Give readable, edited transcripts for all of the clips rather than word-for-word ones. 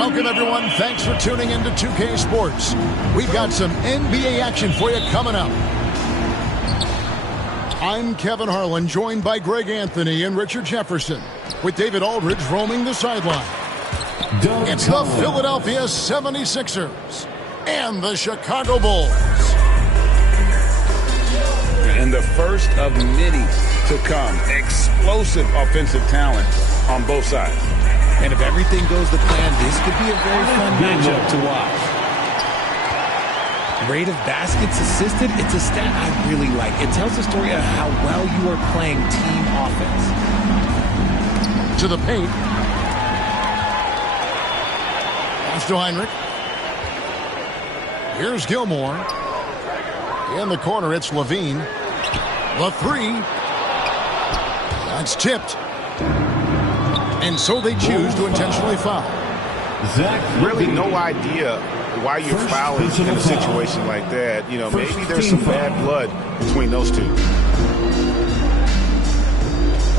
Welcome, everyone. Thanks for tuning into 2K Sports. We've got some NBA action for you coming up. I'm Kevin Harlan, joined by Greg Anthony and Richard Jefferson, with David Aldridge roaming the sideline. It's the Philadelphia 76ers and the Chicago Bulls. And the first of many to come. Explosive offensive talent on both sides. And if everything goes to plan, this could be a very fun matchup to watch. Rate of baskets assisted, it's a stat I really like. It tells the story of how well you are playing team offense. To the paint. Pass to Heinrich. Here's Gilmore. In the corner, it's Levine. The three. That's tipped. And so they choose to intentionally foul. Really no idea why you're fouling in a situation like that. You know, maybe there's some bad blood between those two.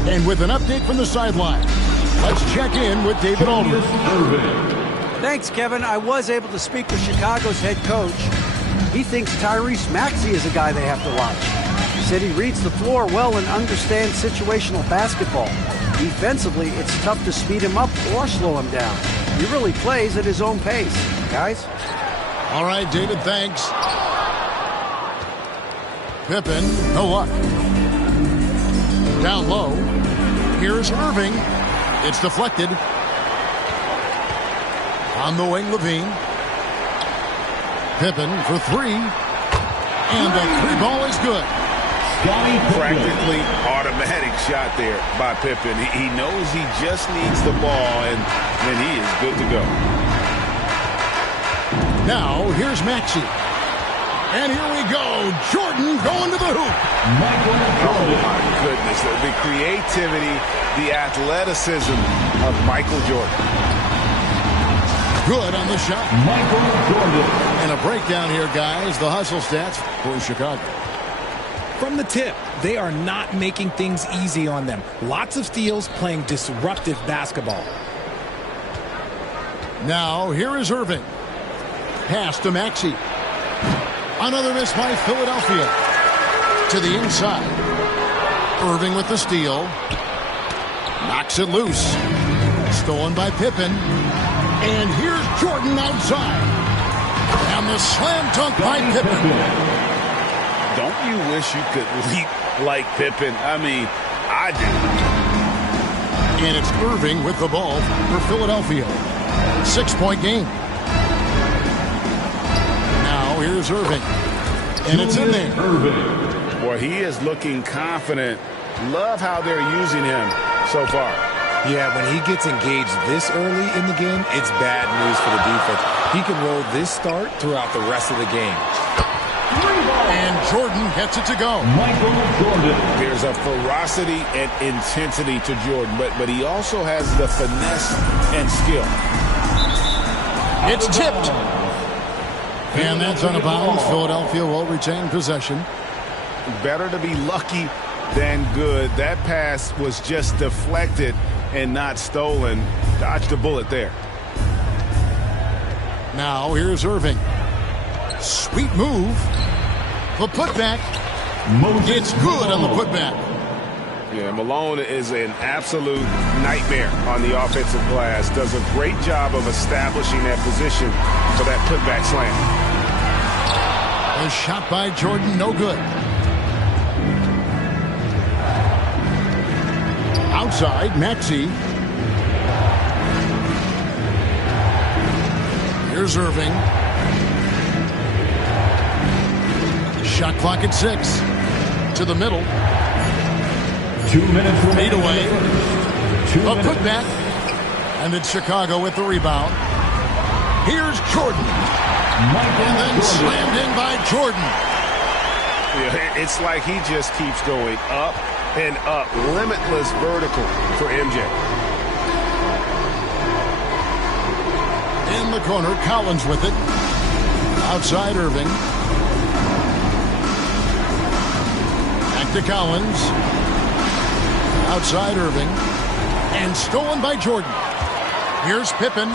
And with an update from the sideline, let's check in with David Aldridge. Thanks, Kevin. I was able to speak with Chicago's head coach. He thinks Tyrese Maxey is a guy they have to watch. He said he reads the floor well and understands situational basketball. Defensively, it's tough to speed him up or slow him down. He really plays at his own pace, guys. All right, David, thanks. Pippen, no luck. Down low. Here's Irving. It's deflected. On the wing, Levine. Pippen for three. And the three ball is good. Practically automatic shot there by Pippen. He knows he just needs the ball, and then he is good to go. Now, here's Maxey. And here we go. Jordan going to the hoop. Oh, my goodness. The creativity, the athleticism of Michael Jordan. Good on the shot. Michael Jordan. And a breakdown here, guys. The hustle stats for Chicago. From the tip, they are not making things easy on them. Lots of steals, playing disruptive basketball. Now, here is Irving. Pass to Maxey. Another miss by Philadelphia. To the inside. Irving with the steal. Knocks it loose. Stolen by Pippen. And here's Jordan outside. And the slam dunk by Pippen. Don't you wish you could leap like Pippen? I mean, I do. And it's Irving with the ball for Philadelphia. 6-point game. Now here's Irving. And it's in there. Boy, he is looking confident. Love how they're using him so far. Yeah, when he gets engaged this early in the game, it's bad news for the defense. He can roll this start throughout the rest of the game. And Jordan gets it to go. Michael Jordan. There's a ferocity and intensity to Jordan, but he also has the finesse and skill. It's tipped. And that's out of bounds. Philadelphia will retain possession. Better to be lucky than good. That pass was just deflected and not stolen. Dodged a bullet there. Now here's Irving. Sweet move. The putback. It's good on the putback. Yeah, Malone is an absolute nightmare on the offensive glass. Does a great job of establishing that position for that putback slam. A shot by Jordan, no good. Outside, Maxey. Here's Irving. Shot clock at 6. To the middle. 2 minutes remaining. Fade away. A minutes. putback. And it's Chicago with the rebound. Here's Jordan. And then slammed in by Jordan. Yeah, it's like he just keeps going up and up. Limitless vertical for MJ. In the corner, Collins with it. Outside, Irving. Back to Collins. Outside, Irving. And stolen by Jordan. Here's Pippen.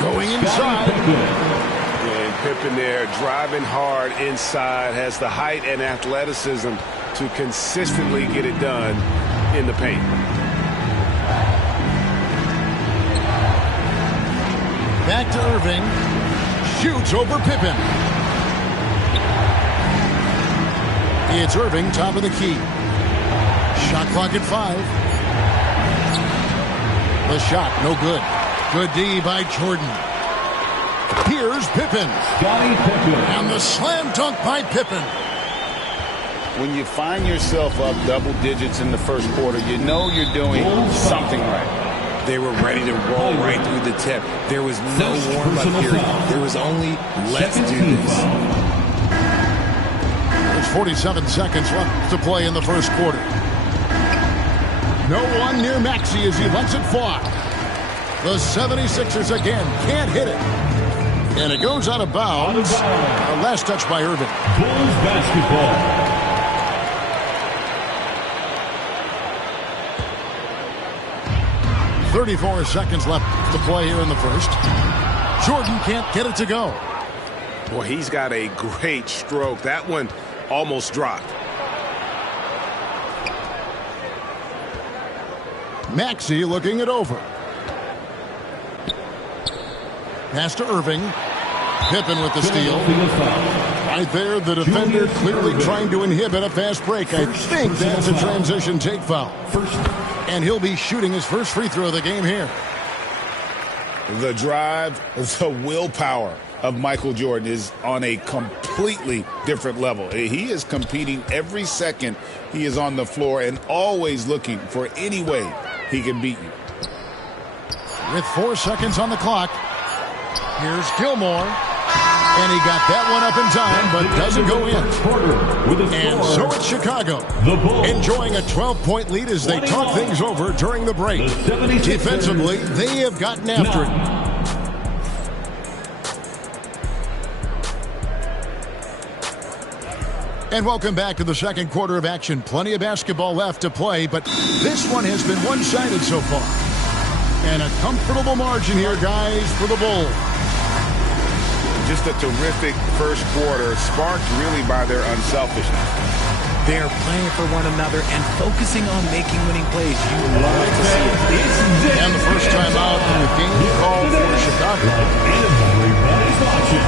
Going inside. And Pippen there driving hard inside. Has the height and athleticism to consistently get it done in the paint. Back to Irving. Shoots over Pippen. It's Irving, top of the key. Shot clock at 5. The shot, no good. Good D by Jordan. Here's Pippen. Scottie Pippen. And the slam dunk by Pippen. When you find yourself up double digits in the first quarter, you know you're doing something right. They were ready to roll right through the tip. There was no warm-up period. There was only, let's do this. There's 47 seconds left to play in the first quarter. No one near Maxey as he lets it fly. The 76ers again can't hit it. And it goes out of bounds. A last touch by Irving. Bulls basketball. 34 seconds left to play here in the first. Jordan can't get it to go. Boy, he's got a great stroke. That one almost dropped. Maxey looking it over. Pass to Irving. Pippen with the steal. Right there, the defender clearly trying to inhibit a fast break. I think that's a transition take foul. And he'll be shooting his first free throw of the game here. The drive, the willpower of Michael Jordan is on a completely different level. He is competing every second he is on the floor and always looking for any way he can beat you. With 4 seconds on the clock, here's Gilmore. And he got that one up in time, but doesn't go in. And so it's Chicago, enjoying a 12-point lead as they talk things over during the break. Defensively, they have gotten after it. And welcome back to the second quarter of action. Plenty of basketball left to play, but this one has been one-sided so far. And a comfortable margin here, guys, for the Bulls. Just a terrific first quarter, sparked really by their unselfishness. They are playing for one another and focusing on making winning plays. You love to see it. And the first time out in the game called for Chicago. Everybody's watching.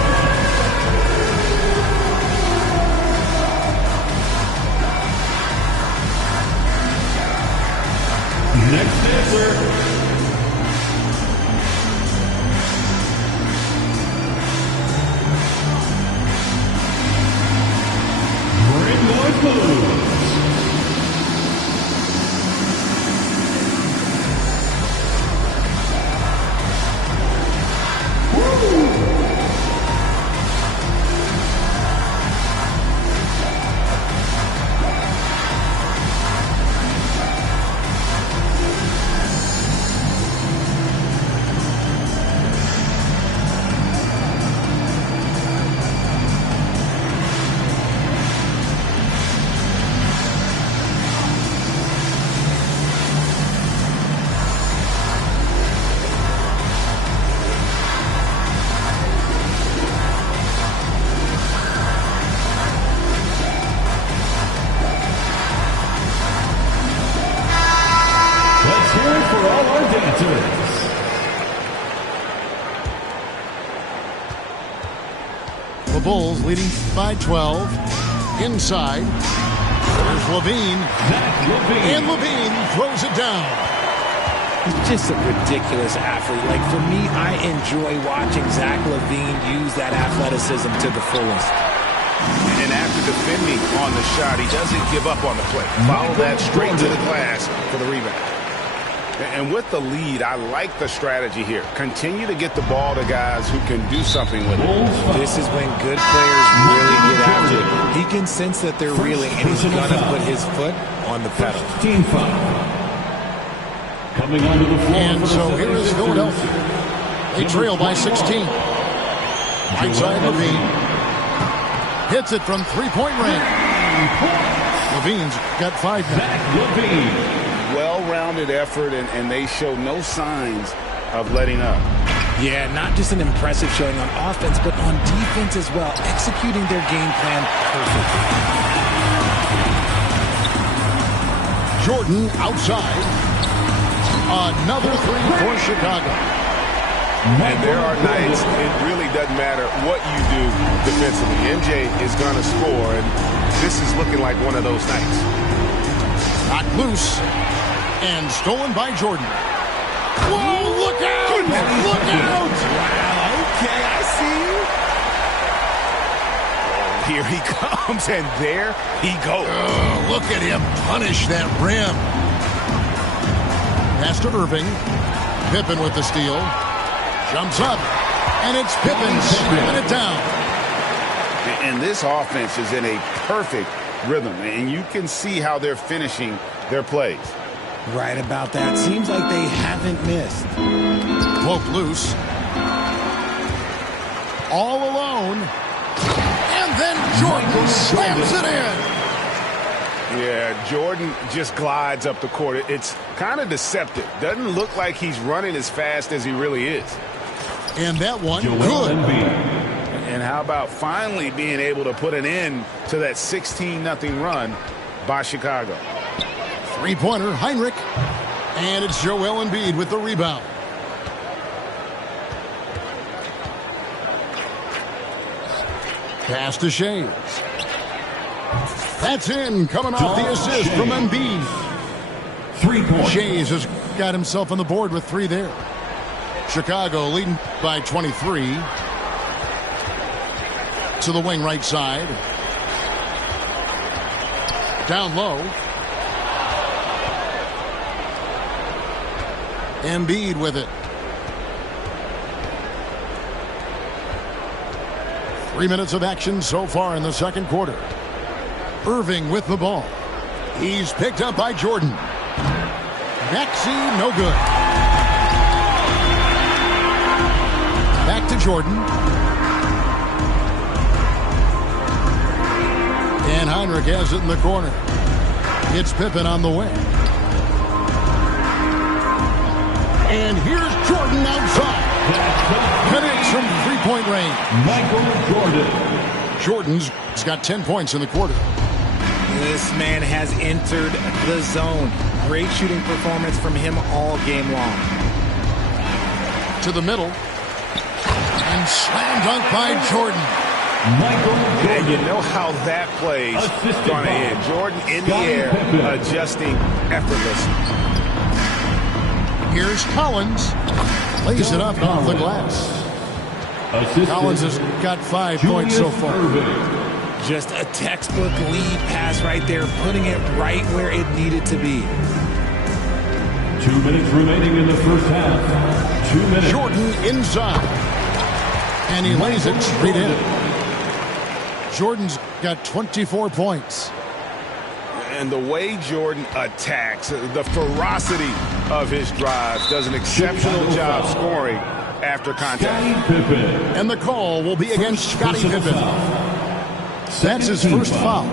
battle for all our dancers. The Bulls leading by 12. Inside. There's Levine. Zach LaVine. And Levine throws it down. He's just a ridiculous athlete. Like, for me, I enjoy watching Zach LaVine use that athleticism to the fullest. And after defending on the shot, he doesn't give up on the play. Follow that straight to the glass for the rebound. And with the lead, I like the strategy here. Continue to get the ball to guys who can do something with it. This is when good players really get after it. He can sense that they're reeling, and he's going to put his foot on the pedal. Team foul. Coming onto the floor. And so here is Philadelphia. They trail by 16. Right side Levine. Hits it from three-point range. Levine's got 5 now. Zach LaVine. Well-rounded effort, and they show no signs of letting up. Yeah, not just an impressive showing on offense, but on defense as well, executing their game plan perfectly. Jordan outside. Another three for Chicago. And there are nights it really doesn't matter what you do defensively. MJ is going to score, and this is looking like one of those nights. Knocked loose and stolen by Jordan. Whoa, look out! Look out! Wow, okay, I see you. Here he comes, and there he goes. Oh, look at him punish that rim. Pass to Irving. Pippen with the steal. Jumps up, and it's Pippen slamming it down. And this offense is in a perfect rhythm, and you can see how they're finishing their plays. Right about that. Seems like they haven't missed. Poke loose. All alone. And then Jordan slams it in. Yeah, Jordan just glides up the court. It's kind of deceptive. Doesn't look like he's running as fast as he really is. And that one, Joel good. Embiid. And how about finally being able to put an end to that 16-0 run by Chicago? Three-pointer, Heinrich. And it's Joel Embiid with the rebound. Pass to Shays. That's in, coming off the assist from Embiid. 3-point. Shays has got himself on the board with 3 there. Chicago leading by 23. To the wing right side. Down low. Embiid with it. 3 minutes of action so far in the second quarter. Irving with the ball. He's picked up by Jordan. Maxey, no good. Back to Jordan. And Heinrich has it in the corner. It's Pippen on the wing. And here's Jordan outside. Connects from three-point range. Michael Jordan. Jordan's got 10 points in the quarter. This man has entered the zone. Great shooting performance from him all game long. To the middle. And slam dunk by Jordan. Michael Jordan. And you know how that play's going to end. Jordan in the air, adjusting effortlessly. Here's Collins. Lays it up off the glass. Collins has got 5 points so far. Just a textbook lead pass right there, putting it right where it needed to be. 2 minutes remaining in the first half. 2 minutes. Jordan inside. And he lays it straight in. Jordan's got 24 points. And the way Jordan attacks, the ferocity of his drives, does an exceptional job scoring after contact. And the call will be against Scottie Pippen. That's his first foul.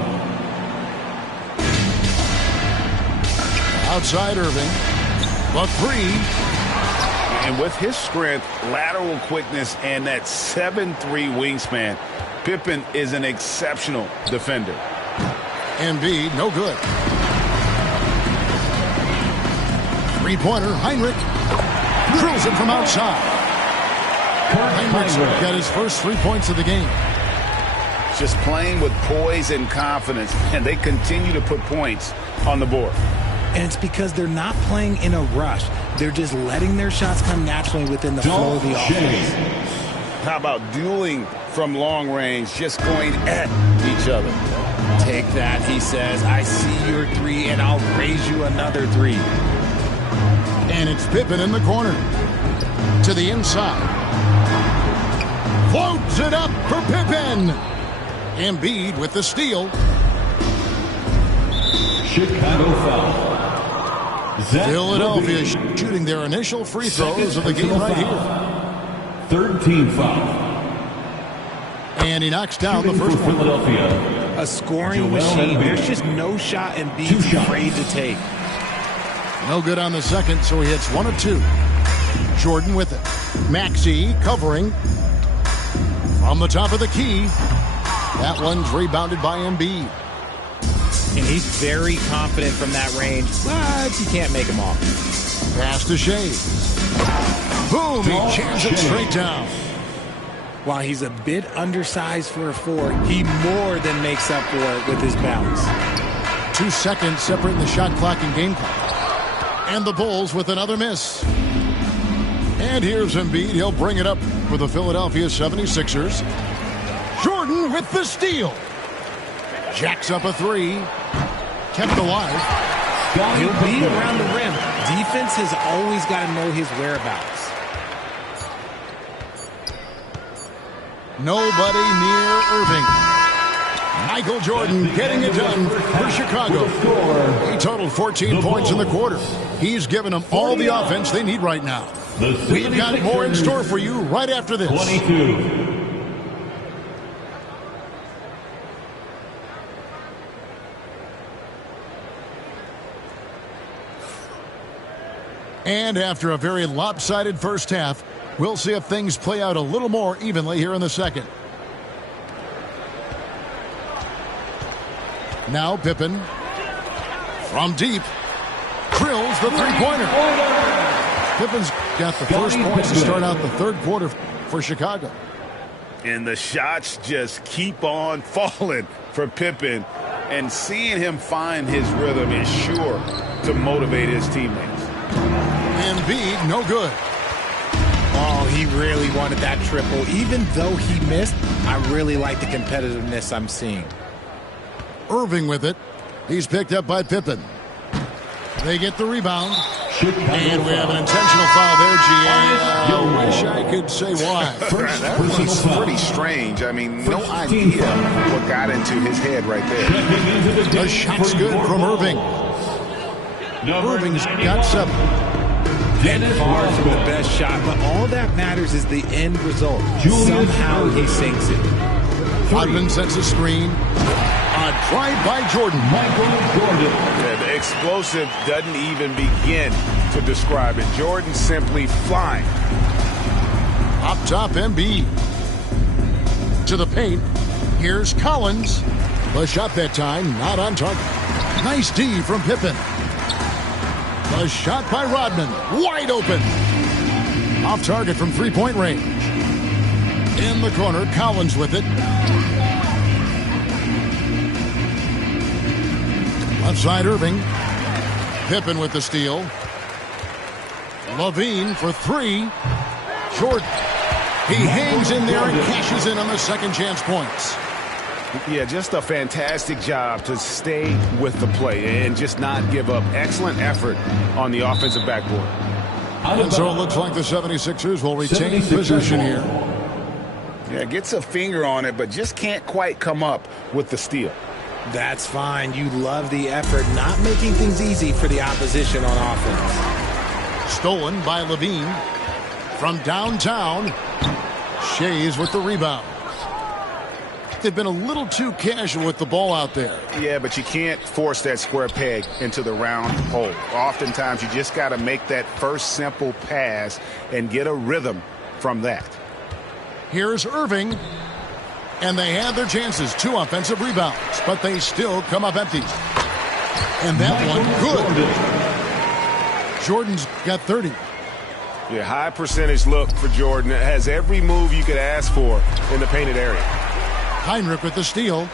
Outside Irving. The 3. And with his strength, lateral quickness, and that 7'3" wingspan, Pippen is an exceptional defender. Embiid, no good. Three-pointer, Heinrich. Drills it from outside. Heinrich's got his first 3 points of the game. Just playing with poise and confidence, and they continue to put points on the board. And it's because they're not playing in a rush. They're just letting their shots come naturally within the flow of the offense. How about dueling from long range, just going at each other? Take that, he says. I see your three, and I'll raise you another three. And it's Pippen in the corner. To the inside. Floats it up for Pippen. Embiid with the steal. Chicago foul. Philadelphia shooting their initial free throws of the game right here. Third team foul. And he knocks down the first one. Philadelphia. A scoring machine. There's just no shot Embiid's afraid to take. No good on the second, so he hits 1 of 2. Jordan with it. Maxey covering. From the top of the key. That one's rebounded by Embiid. And he's very confident from that range, but he can't make him off. Pass to Shea. Boom! He jams it straight down. While he's a bit undersized for a 4, he more than makes up for it with his bounce. 2 seconds separating the shot clock and game clock. And the Bulls with another miss. And here's Embiid. He'll bring it up for the Philadelphia 76ers. Jordan with the steal. Jacks up a 3. Kept alive. He'll be around the rim. Defense has always got to know his whereabouts. Nobody near Irving. Michael Jordan getting it done for Chicago. He totaled 14 points in the quarter. He's given them all the offense they need right now. We've got more in store for you right after this. 22. And after a very lopsided first half, we'll see if things play out a little more evenly here in the second. Now Pippen from deep drills the three-pointer. Pippen's got the first points to start out the third quarter for Chicago. And the shots just keep on falling for Pippen. And seeing him find his rhythm is sure to motivate his teammates. Embiid, no good. Oh, he really wanted that triple. Even though he missed, I really like the competitiveness I'm seeing. Irving with it. He's picked up by Pippen. They get the rebound. And we have an intentional foul there, GA. I wish I could say why. That was pretty strange. I mean, no idea what got into his head right there. The shot's good from Irving. Irving's got 7. And far from the best shot, but all that matters is the end result. Somehow he sinks it. Rodman sets a screen. A drive by Jordan. Yeah, the explosive doesn't even begin to describe it. Jordan simply flying. Up top, Embiid. To the paint. Here's Collins. The shot that time, not on target. Nice D from Pippen. The shot by Rodman. Wide open. Off target from three-point range. In the corner, Collins with it. Left side, Irving. Pippen with the steal. Levine for 3. Jordan. He hangs in there and cashes in on the second chance points. Yeah, just a fantastic job to stay with the play and just not give up. Excellent effort on the offensive backboard. And so it looks like the 76ers will retain possession here. Yeah, gets a finger on it, but just can't quite come up with the steal. That's fine. You love the effort, not making things easy for the opposition on offense. Stolen by Levine. From downtown, Shea's with the rebound. They've been a little too casual with the ball out there. Yeah, but you can't force that square peg into the round hole. Oftentimes, you just got to make that first simple pass and get a rhythm from that. Here's Irving. And they have their chances. 2 offensive rebounds. But they still come up empty. And that one, good. Jordan's got 30. Yeah, high percentage look for Jordan. It has every move you could ask for in the painted area. Heinrich with the steal.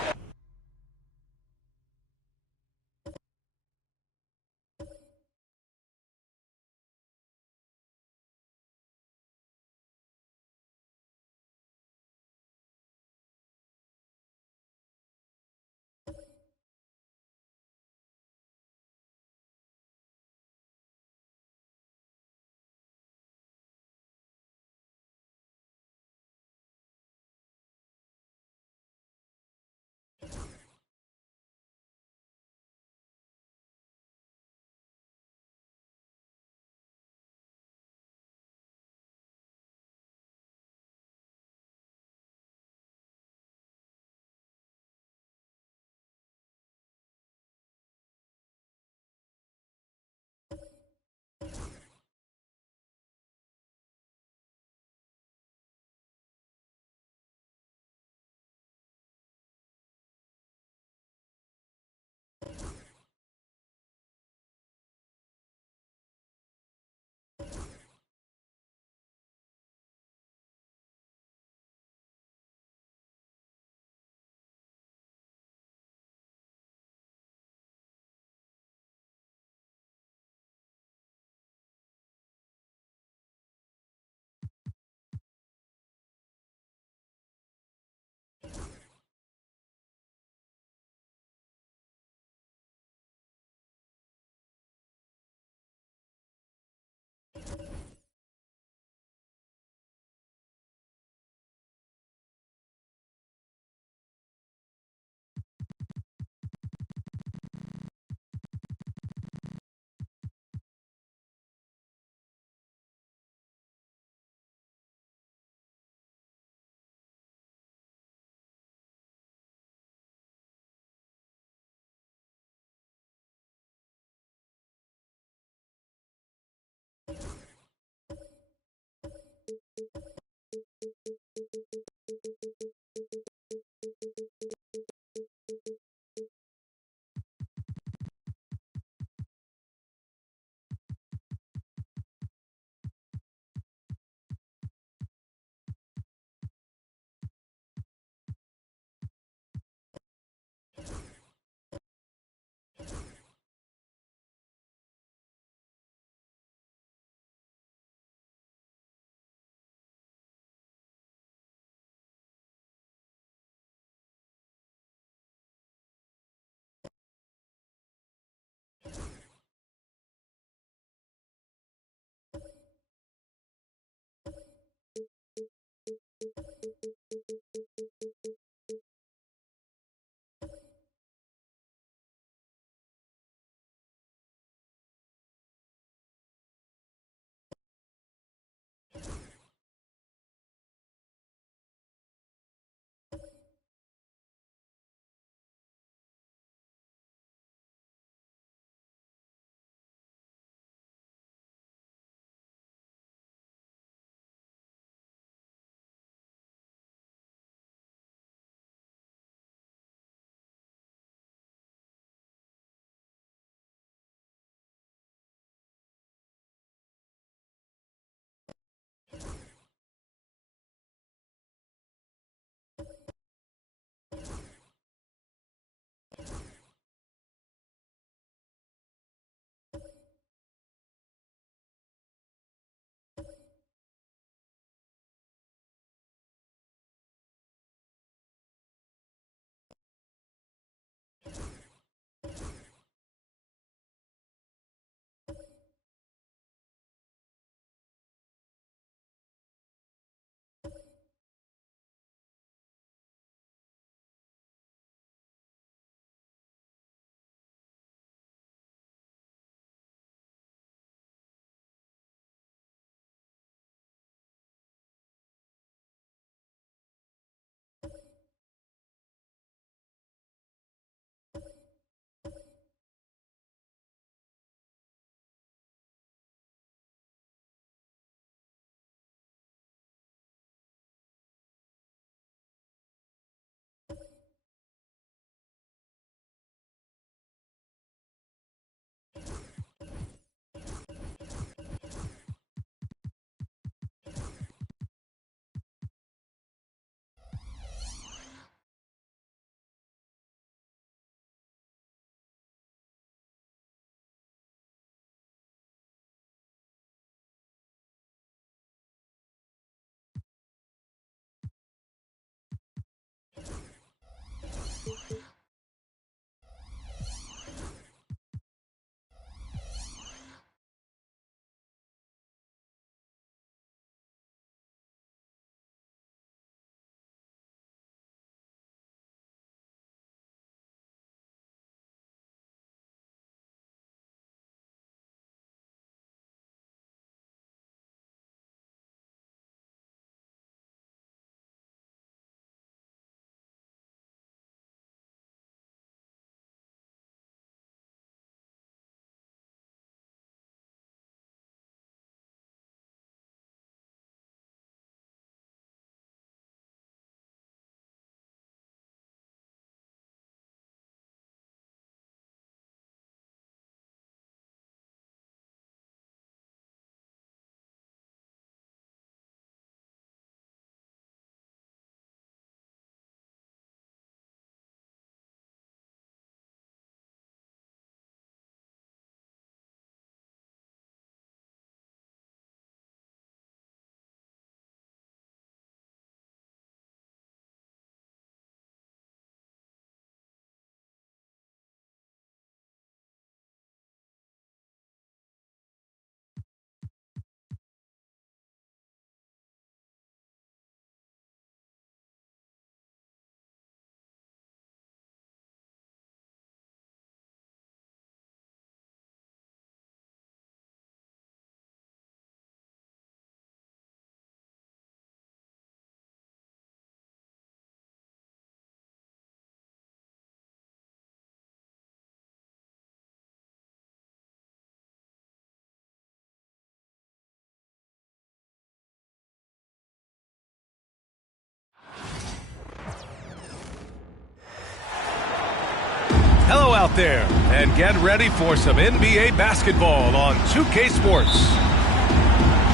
out there and get ready for some NBA basketball on 2K Sports.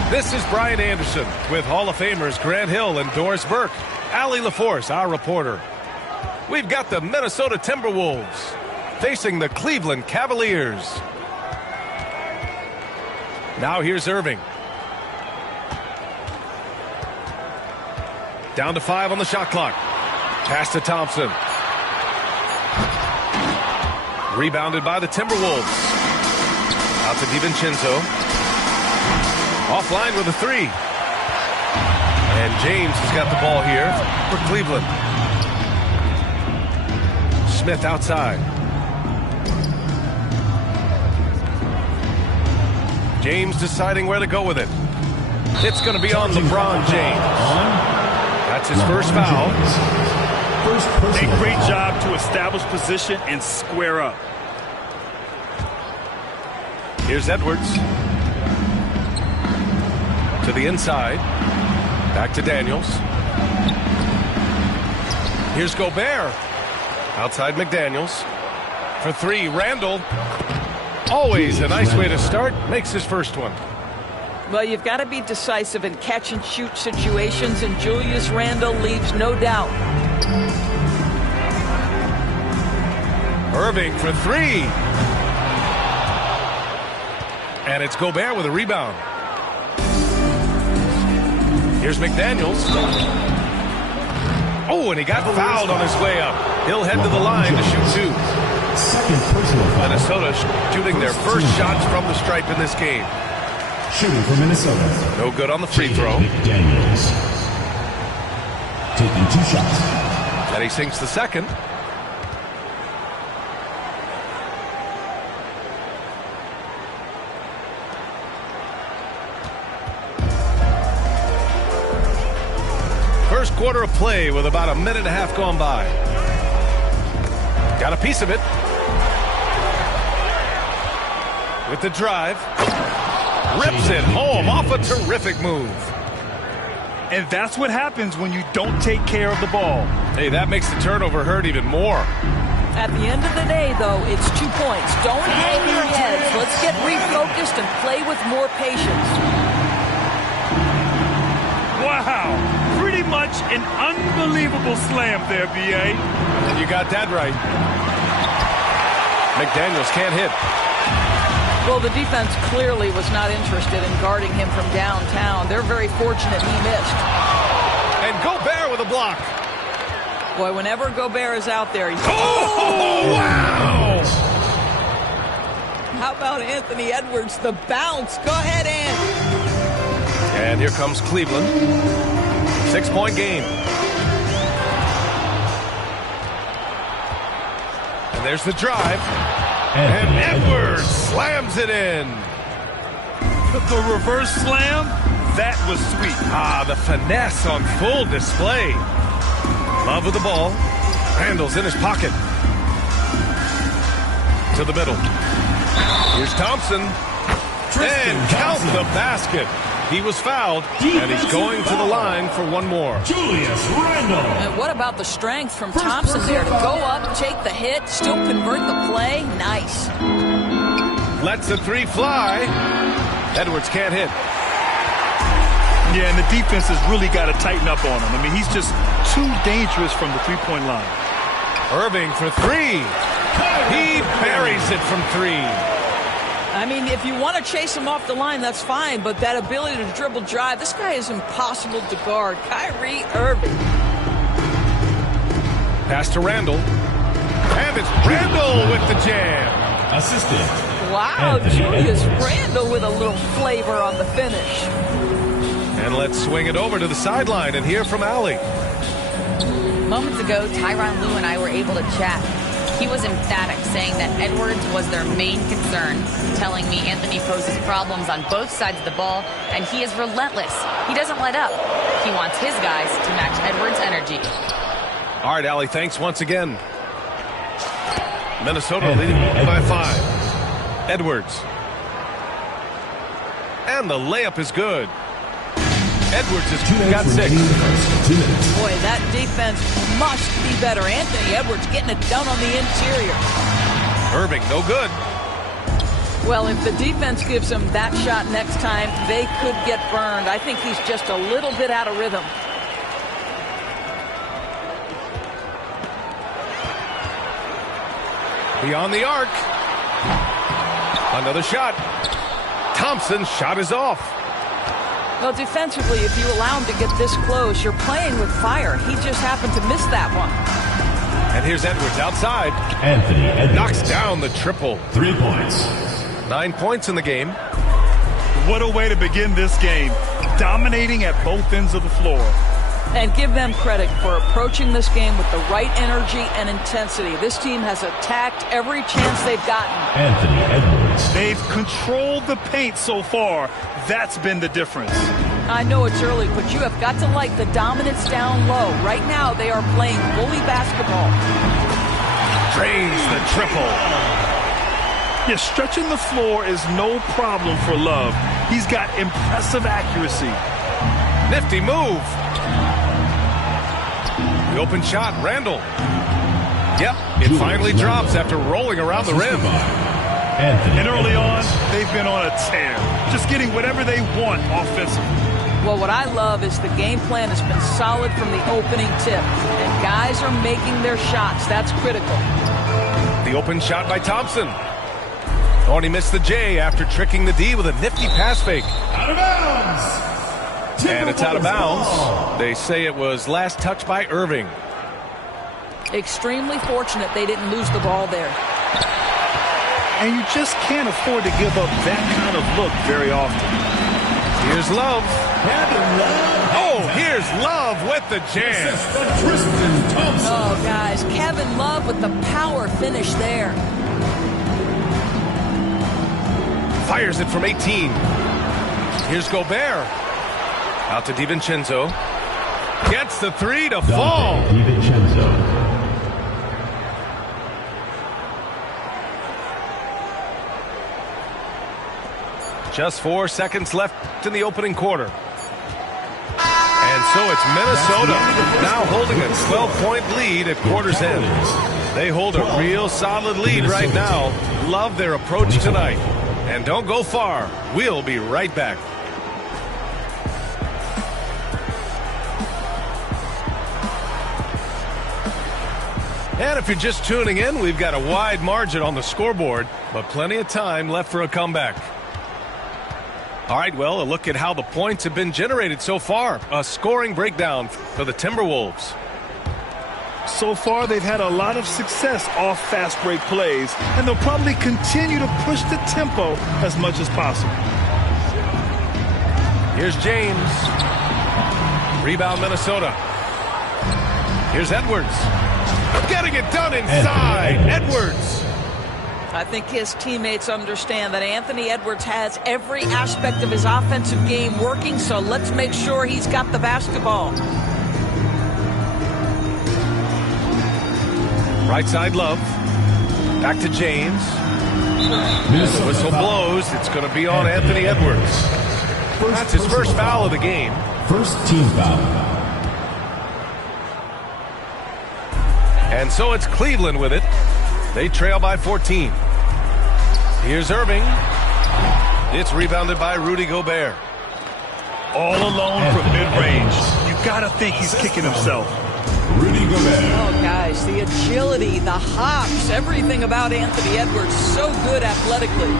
This is Brian Anderson with Hall of Famers Grant Hill and Doris Burke. Allie LaForce, our reporter. We've got the Minnesota Timberwolves facing the Cleveland Cavaliers. Now here's Irving. Down to 5 on the shot clock. Pass to Thompson. Rebounded by the Timberwolves. Out to DiVincenzo. Offline with a 3. And James has got the ball here for Cleveland. Smith outside. James deciding where to go with it. It's going to be on LeBron James. That's his first foul. A great job to establish position and square up. Here's Edwards. To the inside. Back to Daniels. Here's Gobert. Outside McDaniels. For 3, Randall. Always a nice way to start. Makes his first one. Well, you've got to be decisive in catch-and-shoot situations, and Julius Randle leaves no doubt. Irving for 3. And it's Gobert with a rebound. Here's McDaniels. Oh, and he got fouled on his way up. He'll head to the line to shoot 2. Minnesota shooting their first shots from the stripe in this game. Shooting for Minnesota. No good on the free throw. McDaniels. Taking 2 shots. And he sinks the second. First quarter of play with about a minute and a half gone by. Got a piece of it. With the drive. Rips it home off a terrific move. And that's what happens when you don't take care of the ball. Hey, that makes the turnover hurt even more. At the end of the day, though, it's 2 points. Don't hang your heads. Let's get refocused and play with more patience. Wow. Pretty much an unbelievable slam there, B.A. And you got that right. McDaniels can't hit. Well, the defense clearly was not interested in guarding him from downtown. They're very fortunate he missed. And Gobert with a block. Boy, whenever Gobert is out there, he's... Oh, wow! How about Anthony Edwards, the bounce? Go ahead, Andy. And here comes Cleveland. 6-point game. And there's the drive. And Edwards slams it in. The reverse slam, that was sweet. Ah, the finesse on full display. Love with the ball. Randall's in his pocket. To the middle. Here's Thompson. And count the basket. He was fouled, and he's going to the line for one more. Julius Randle. And what about the strength from Thompson there to go up, take the hit, still convert the play? Nice. Lets the 3 fly. Edwards can't hit. Yeah, and the defense has really got to tighten up on him. I mean, he's just too dangerous from the three-point line. Irving for 3. He buries it from 3. I mean, if you want to chase him off the line, that's fine, but that ability to dribble drive, this guy is impossible to guard. Kyrie Irving. Pass to Randall. And it's Randall with the jam. Assistant. Wow, Julius Randle with a little flavor on the finish. And let's swing it over to the sideline and hear from Allie. Moments ago, Tyronn Lue and I were able to chat. He was emphatic, saying that Edwards was their main concern, telling me Anthony poses problems on both sides of the ball, and he is relentless. He doesn't let up. He wants his guys to match Edwards' energy. All right, Allie, thanks once again. Minnesota leading by 5. Edwards. And the layup is good. Edwards has got 6. Boy, that defense must be better. Anthony Edwards getting it done on the interior. Irving, no good. Well, if the defense gives him that shot next time, they could get burned. I think he's just a little bit out of rhythm. Beyond the arc. Another shot. Thompson's shot is off. Well, defensively, if you allow him to get this close, you're playing with fire. He just happened to miss that one. And here's Edwards outside. Anthony Edwards knocks down the triple. 3 points. 9 points in the game. What a way to begin this game. Dominating at both ends of the floor. And give them credit for approaching this game with the right energy and intensity. This team has attacked every chance they've gotten. Anthony Edwards. They've controlled the paint so far. That's been the difference. I know it's early, but you have got to like the dominance down low. Right now, they are playing bully basketball. Drains the triple. Yeah, stretching the floor is no problem for Love. He's got impressive accuracy. Nifty move. The open shot, Randall. Yep, it finally drops after rolling around the rim. And early on, they've been on a tear. Just getting whatever they want offensively. Well, what I love is the game plan has been solid from the opening tip. And guys are making their shots. That's critical. The open shot by Thompson. Oh, and he missed the J after tricking the D with a nifty pass fake. Out of bounds. And it's out of bounds. They say it was last touched by Irving. Extremely fortunate they didn't lose the ball there. And you just can't afford to give up that kind of look very often. Here's Love. Oh, here's Love with the jam. Oh, guys, Kevin Love with the power finish there. Fires it from 18. Here's Gobert. Out to DiVincenzo. Gets the three to fall. DiVincenzo. Just 4 seconds left in the opening quarter. And so it's Minnesota now holding a 12-point lead at quarter's end. They hold a real solid lead right now. Love their approach tonight. And don't go far. We'll be right back. And if you're just tuning in, we've got a wide margin on the scoreboard, but plenty of time left for a comeback. All right, well, a look at how the points have been generated so far. A scoring breakdown for the Timberwolves. So far, they've had a lot of success off fast break plays, and they'll probably continue to push the tempo as much as possible. Here's James. Rebound, Minnesota. Here's Edwards. Getting it done inside. Edwards. I think his teammates understand that Anthony Edwards has every aspect of his offensive game working, so let's make sure he's got the basketball. Right side, Love. Back to James. As the whistle blows, it's going to be on Anthony Edwards. That's his first foul of the game. First team foul. And so it's Cleveland with it. They trail by 14. Here's Irving. It's rebounded by Rudy Gobert. All alone from mid-range. You got to think he's kicking himself. Rudy Gobert. Oh, guys, the agility, the hops, everything about Anthony Edwards, so good athletically.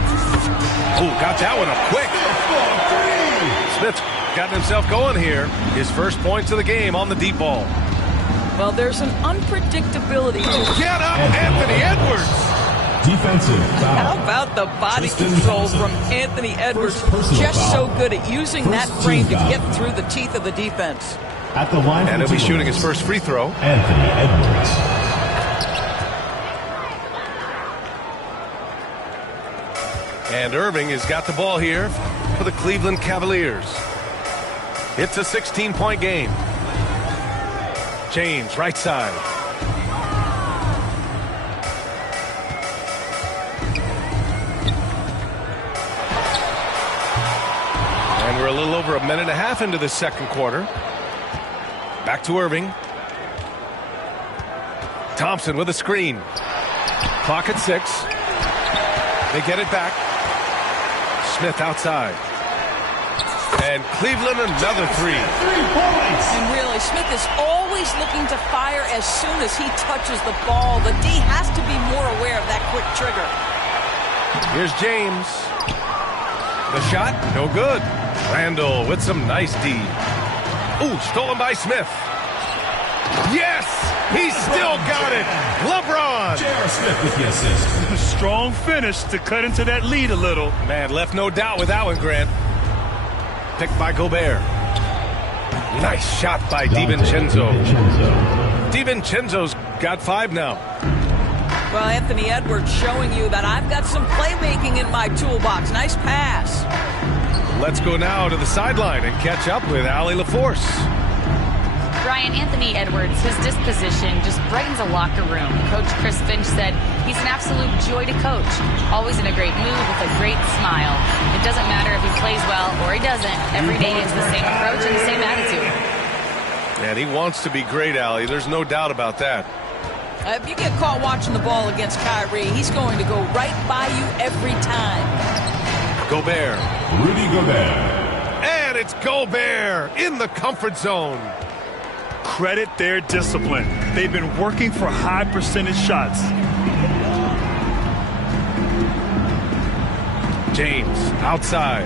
Oh, got that one up quick. Smith's gotten himself going here. His first points of the game on the deep ball. Well, there's an unpredictability to Get up, Anthony Edwards. Defensive foul. How about the body control from Anthony Edwards? Just so good at using that frame to get through the teeth of the defense. At the line, and he'll be shooting his first free throw. Anthony Edwards. And Irving has got the ball here for the Cleveland Cavaliers. It's a 16-point game. James, right side. And we're a little over a minute and a half into the second quarter. Back to Irving. Thompson with a screen. Clock at 6. They get it back. Smith outside. And Cleveland another 3. 3 points. And really, Smith is always looking to fire as soon as he touches the ball. The D has to be more aware of that quick trigger. Here's James. The shot, no good. Randall with some nice D. Ooh, stolen by Smith. Yes! He's still got it! LeBron! J.R. Smith with the assist. A strong finish to cut into that lead a little. Man, left no doubt with that one, Grant. Picked by Gobert. Nice shot by DiVincenzo. DiVincenzo's got 5 now. Well, Anthony Edwards showing you that I've got some playmaking in my toolbox. Nice pass. Let's go now to the sideline and catch up with Allie LaForce. Brian, Anthony Edwards, his disposition just brightens a locker room. Coach Chris Finch said he's an absolute joy to coach. Always in a great mood with a great smile. It doesn't matter if he plays well or he doesn't. Every day it's the same approach and the same attitude. And he wants to be great, Allie. There's no doubt about that. If you get caught watching the ball against Kyrie, he's going to go right by you every time. Gobert. Rudy Gobert. And it's Gobert in the comfort zone. Credit their discipline. They've been working for high percentage shots. James outside.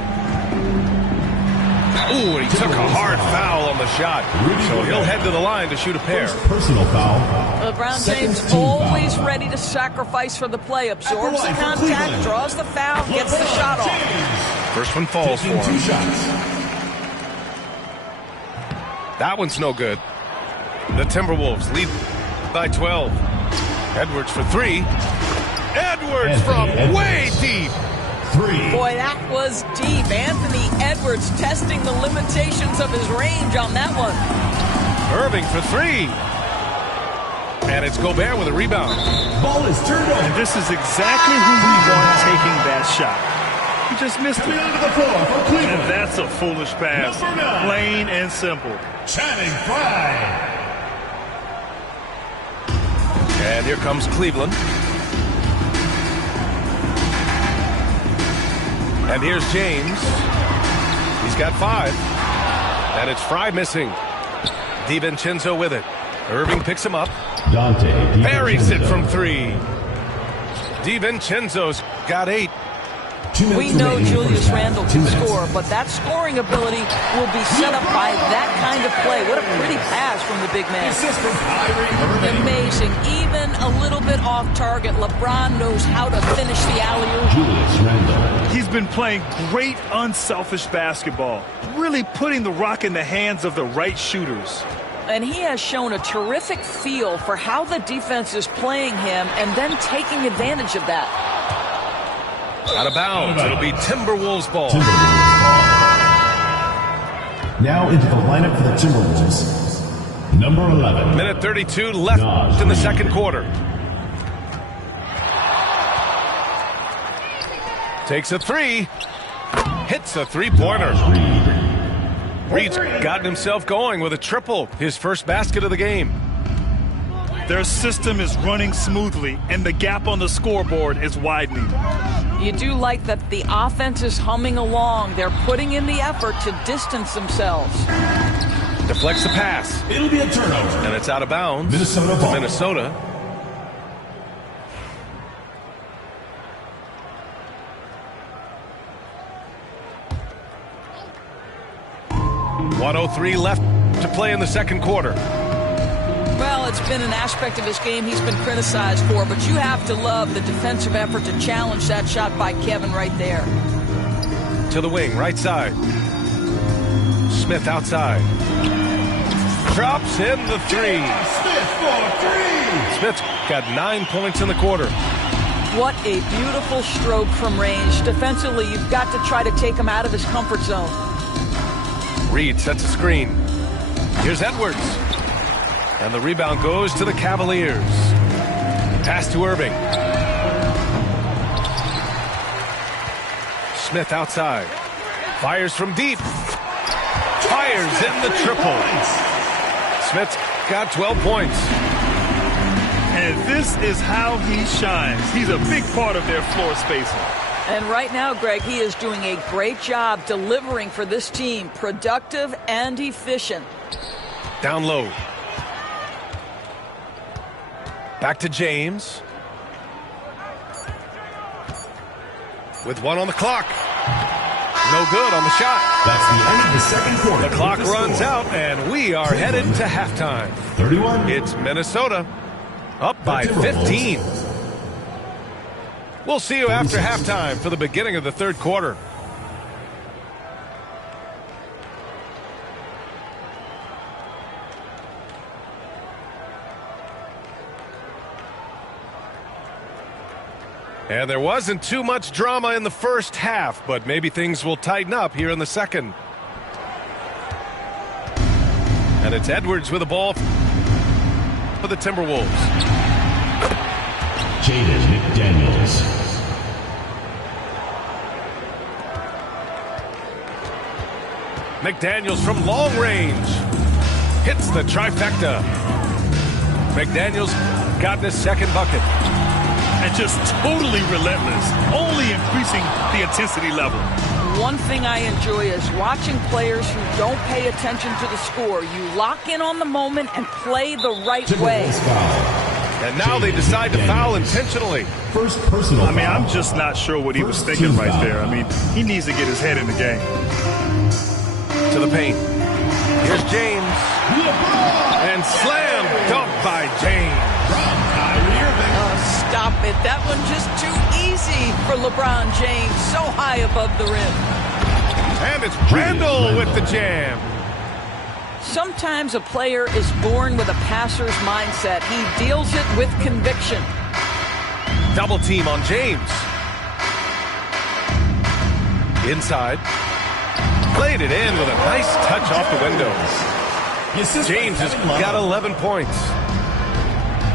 Ooh, and he took a hard foul on the shot. So he'll head to the line to shoot a pair. Personal foul. LeBron James always ready to sacrifice for the play. Absorbs the contact, draws the foul, gets the shot off. First one falls for him. 2 shots. That one's no good. The Timberwolves lead by 12. Edwards for 3. Edwards from way deep. 3. Boy, that was deep. Anthony Edwards testing the limitations of his range on that one. Irving for 3. And it's Gobert with a rebound. Ball is turned over. And this is exactly who we want taking that shot. He just missed it. Coming onto the floor for Cleveland. And that's a foolish pass. Number 9. Plain and simple. Channing Frye. And here comes Cleveland. And here's James. He's got 5. And it's Frye missing. DiVincenzo with it. Irving picks him up. Dante Parries it from 3. DiVincenzo's got 8. We know Julius Randle can score, but that scoring ability will be set up by that kind of play. What a pretty pass from the big man. Amazing. Even a little bit off target, LeBron knows how to finish the alley-oop. Julius Randle. He's been playing great unselfish basketball, really putting the rock in the hands of the right shooters. And he has shown a terrific feel for how the defense is playing him and then taking advantage of that. Out of bounds. It'll be Timberwolves ball. Now into the lineup for the Timberwolves. Number 11. Minute 32 left in the second quarter. Takes a 3. Hits a 3-pointer. Reed's gotten himself going with a triple. His first basket of the game. Their system is running smoothly, and the gap on the scoreboard is widening. You do like that the offense is humming along. They're putting in the effort to distance themselves. Deflects the pass. It'll be a turnover. And it's out of bounds. Minnesota to ball. Minnesota. .103 left to play in the second quarter. Well, it's been an aspect of his game he's been criticized for, but you have to love the defensive effort to challenge that shot by Kevin right there. To the wing, right side. Smith outside. Drops in the 3. Smith for 3. Smith's got 9 points in the quarter. What a beautiful stroke from range. Defensively, you've got to try to take him out of his comfort zone. Reed sets a screen. Here's Edwards. And the rebound goes to the Cavaliers. Pass to Irving. Smith outside. Fires from deep. Fires in the triple. Smith's got 12 points. And this is how he shines. He's a big part of their floor spacing. And right now, Greg, he is doing a great job delivering for this team, productive and efficient. Down low. Back to James. With 1 on the clock. No good on the shot. That's the end of the second quarter. The clock runs out, and we are headed to halftime. 31. It's Minnesota up by 15. We'll see you after halftime for the beginning of the third quarter. And there wasn't too much drama in the first half, but maybe things will tighten up here in the second. And it's Edwards with the ball for the Timberwolves. Jaden McDaniels. McDaniels from long range hits the trifecta. McDaniels got his second bucket. And just totally relentless, only increasing the intensity level. One thing I enjoy is watching players who don't pay attention to the score. You lock in on the moment and play the right way. And now they decide to foul intentionally. First personal foul. I'm just not sure what he was thinking right there. He needs to get his head in the game. To the paint. Here's James. And slam dunk by James. Stop it. That one just too easy for LeBron James. So high above the rim. And it's Randall with the jam. Sometimes a player is born with a passer's mindset. He deals it with conviction. Double team on James. Inside. Played it in with a nice touch off the window. James has got 11 points.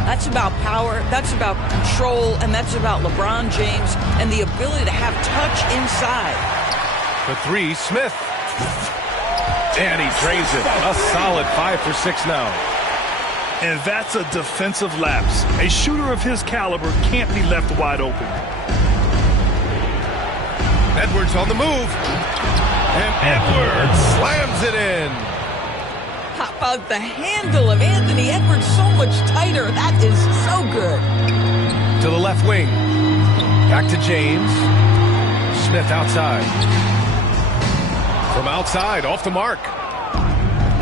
That's about power, that's about control, and that's about LeBron James and the ability to have touch inside. The three, Smith. And he drains it. A solid 5 for 6 now. And that's a defensive lapse. A shooter of his caliber can't be left wide open. Edwards on the move. And Edwards slams it in. How about the handle of Anthony Edwards? So much tighter. That is so good. To the left wing. Back to James. Smith outside. From outside, off the mark.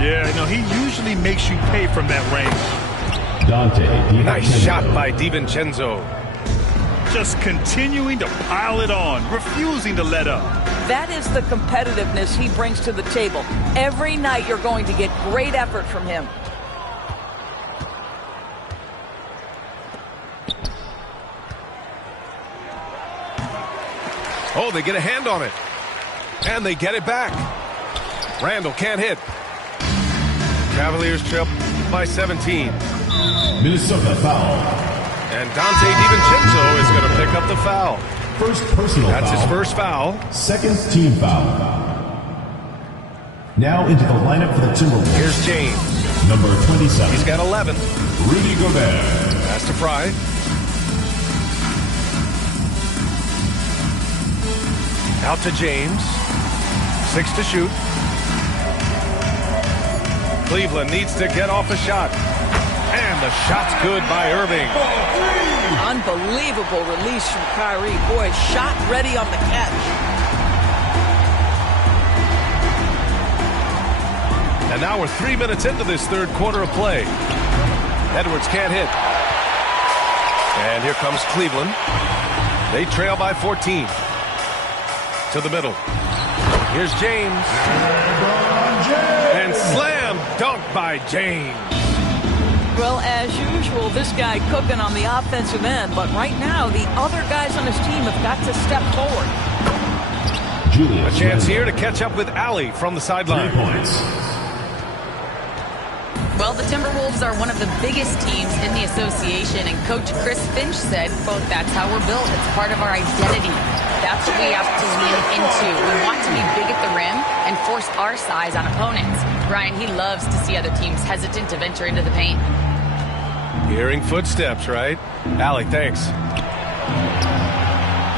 Yeah, he usually makes you pay from that range. Dante. Nice shot by DiVincenzo. Just continuing to pile it on, refusing to let up. That is the competitiveness he brings to the table. Every night you're going to get great effort from him. Oh, they get a hand on it. And they get it back. Randall can't hit. Cavaliers trail by 17. Minnesota foul. And Dante DiVincenzo is going to pick up the foul. First personal That's foul. his first foul. Second team foul. Now into the lineup for the Timberwolves. Here's James. Number 27. He's got 11. Rudy Gobert. Pass to Fry. Out to James. 6 to shoot. Cleveland needs to get off a shot. And the shot's good by Irving. Unbelievable release from Kyrie. Boy, shot ready on the catch. And now we're 3 minutes into this third quarter of play. Edwards can't hit. And here comes Cleveland. They trail by 14. To the middle. Here's James. And slam dunk by James. Well, as usual, this guy cooking on the offensive end. But right now, the other guys on his team have got to step forward. A chance here to catch up with Allie from the sideline. 3 points. Well, the Timberwolves are one of the biggest teams in the association, and Coach Chris Finch said, quote, "That's how we're built. It's part of our identity. That's what we have to lean into. We want to be big at the rim and force our size on opponents." Brian, he loves to see other teams hesitant to venture into the paint. Hearing footsteps, right? Allie, thanks.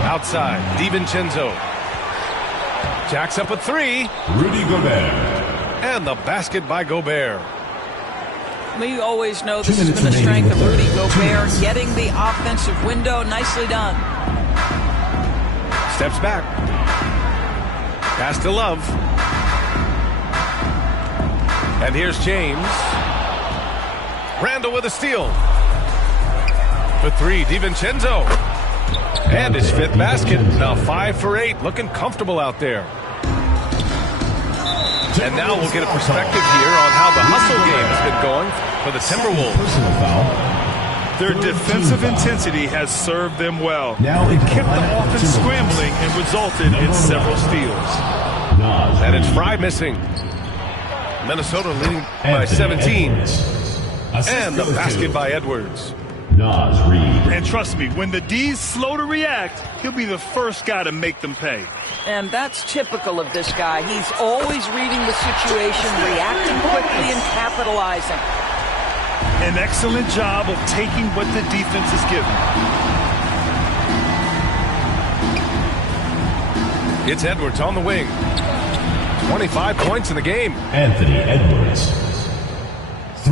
Outside, DiVincenzo. Jacks up a three. Rudy Gobert. And the basket by Gobert. We always know this has been the strength of Rudy Gobert, getting the offensive window. Nicely done. Steps back. Pass to Love. And here's James. Randall with a steal. For three, DiVincenzo. And his fifth basket. Now 5 for 8. Looking comfortable out there. And now we'll get a perspective here on how the hustle game has been going for the Timberwolves. Their defensive intensity has served them well. It kept the offense scrambling and resulted in several steals. And it's Fry missing. Minnesota leading by 17. And the basket by Edwards. And trust me, when the D's slow to react, he'll be the first guy to make them pay. And that's typical of this guy. He's always reading the situation, reacting quickly and capitalizing. An excellent job of taking what the defense is given. It's Edwards on the wing. 25 points in the game. Anthony Edwards.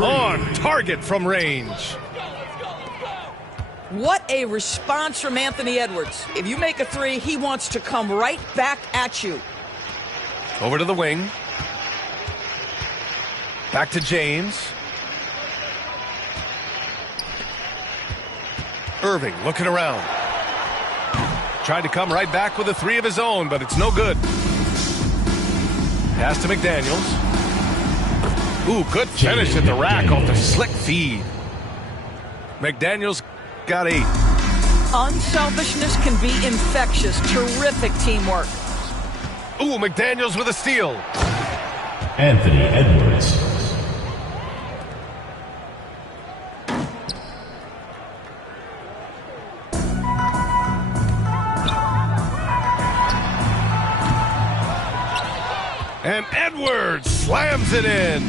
On target from range. What a response from Anthony Edwards. If you make a three, he wants to come right back at you. Over to the wing. Back to James. Irving looking around. Tried to come right back with a three of his own, but it's no good. Pass to McDaniels. Ooh, good finish at the rack off the slick feed. McDaniels got 8. Unselfishness can be infectious. Terrific teamwork. Ooh, McDaniels with a steal. Anthony Edwards. And Edwards slams it in.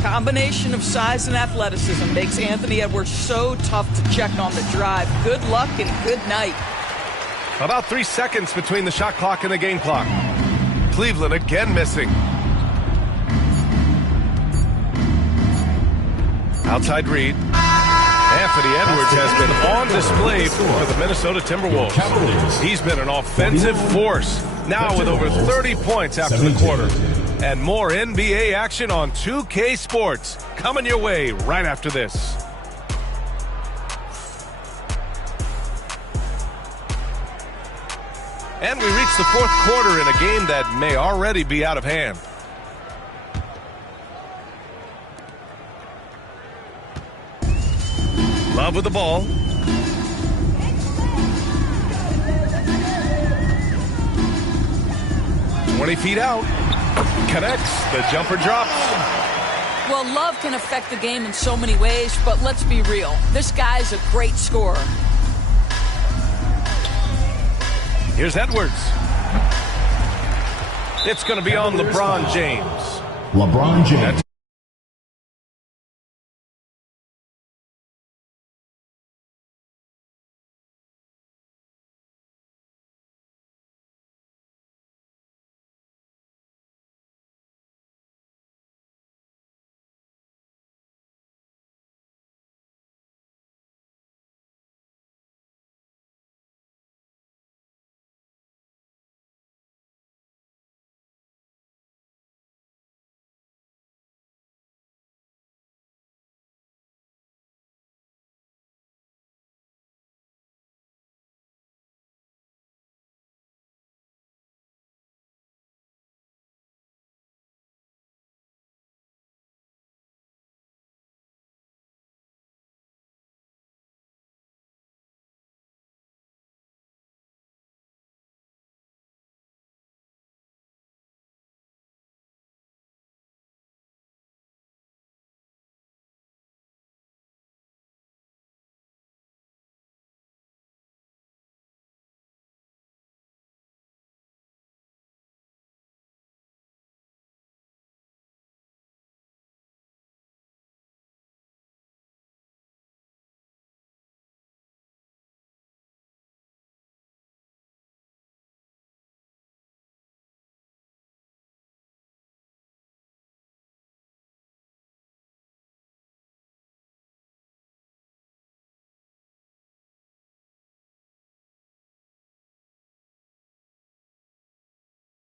Combination of size and athleticism makes Anthony Edwards so tough to check on the drive. Good luck and good night. About 3 seconds between the shot clock and the game clock. Cleveland again missing. Outside Reed. Anthony Edwards has been on display for the Minnesota Timberwolves. He's been an offensive force, now with over 30 points after the quarter. And more NBA action on 2K Sports coming your way right after this. And we reach the fourth quarter in a game that may already be out of hand. Love with the ball. "20 feet out. Connects. The jumper drops. Well, Love can affect the game in so many ways, but let's be real. This guy's a great scorer. Here's Edwards. It's going to be on LeBron James. LeBron James.